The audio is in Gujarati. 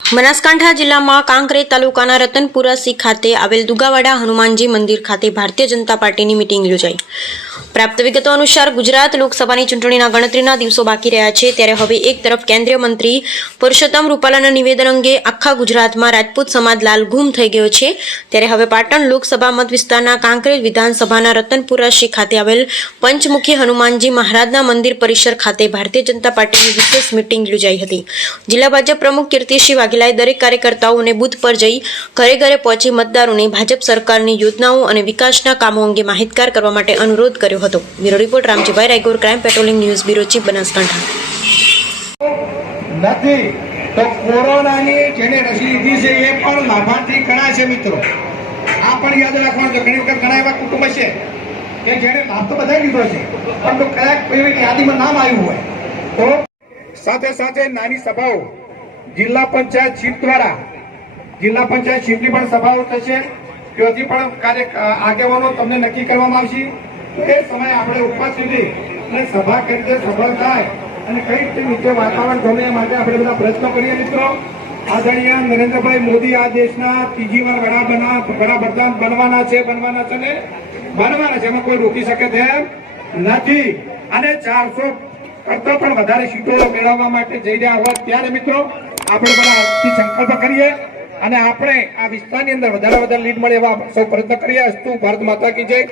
બનાસકાંઠા જિલ્લામાં કાંકરેજ તાલુકાના રતનપુરા સી ખાતે આવેલ દુગાવાડા હનુમાનજી મંદિર ખાતે ભારતીય જનતા પાર્ટીની મિટિંગ યોજાઈ. પ્રાપ્ત વિગતો અનુસાર ગુજરાત લોકસભાની ચૂંટણીના ગણતરીના દિવસો બાકી રહ્યા છે. ત્યારે હવે એક તરફ કેન્દ્રીય મંત્રી પુરુષોત્તમ રૂપાલાના નિવેદન અંગે આખા ગુજરાતમાં રાજપૂત સમાજ લાલઘૂમ થઈ ગયો છે. ત્યારે હવે પાટણ લોકસભા મત વિસ્તારના કાંકરેજ વિધાનસભાના રતનપુરા શ્રી ખાતે આવેલ પંચમુખી હનુમાનજી મહારાજના મંદિર પરિસર ખાતે ભારતીય જનતા પાર્ટીની વિશેષ મિટિંગ યોજાઈ હતી. જિલ્લા ભાજપ પ્રમુખ કીર્તિસિંહ વાઘેલાએ દરેક કાર્યકર્તાઓને બુથ પર જઈ ઘરે ઘરે પહોંચી મતદારોને ભાજપ સરકારની યોજનાઓ અને વિકાસના કામો અંગે માહિતગાર કરવા માટે અનુરોધ કર્યો હતો. Bureau report Ramjibhai Raigor crime patrolling news bureau chief Banaskantha નથી. તો કોરોનાની જેને રસી લીધી છે એ પણ લાભાર્થી ઘણા છે મિત્રો. આ પણ યાદ રાખવાનું છે. ઘણી વખત ઘણા એવા કુટુંબ છે કે જેને લાભ તો બધા લીધો છે, પરંતુ કયાક એવી યાદીમાં નામ આવ્યું હોય. તો સાથે સાથે નાની સભાઓ. જિલ્લા પંચાયત શિપ દ્વારા જિલ્લા પંચાયત શિપની પણ સભાઓ થશે. ત્યાંથી પણ કાર્ય આગેવાનો તમને નક્કી કરવામાં આવશે. તો સમયે આપણે ઉપસ્થિતિ અને સભા કઈ રીતે સફળ થાય અને કઈ રીતે વાતાવરણ ગમે એ માટે આપણે બધા પ્રયત્નો કરીએ મિત્રો. આદરણીય નરેન્દ્રભાઈ મોદી આ દેશના ત્રીજી વાર વડા વડાપ્રધાન બનવાના છે બનવાના છે ને? બનવાના છે, એમાં કોઈ રોકી શકે તેમ નથી. અને ચારસો કરતા પણ વધારે સીટો મેળવવા માટે જઈ રહ્યા હોય ત્યારે મિત્રો આપણે બધા સંકલ્પ કરીએ અને આપણે આ વિસ્તારની અંદર વધારે વધારે લીડ મળે એવા સૌ પ્રયત્ન કરીએ. અસ્તુ ભારત માતા કી જય.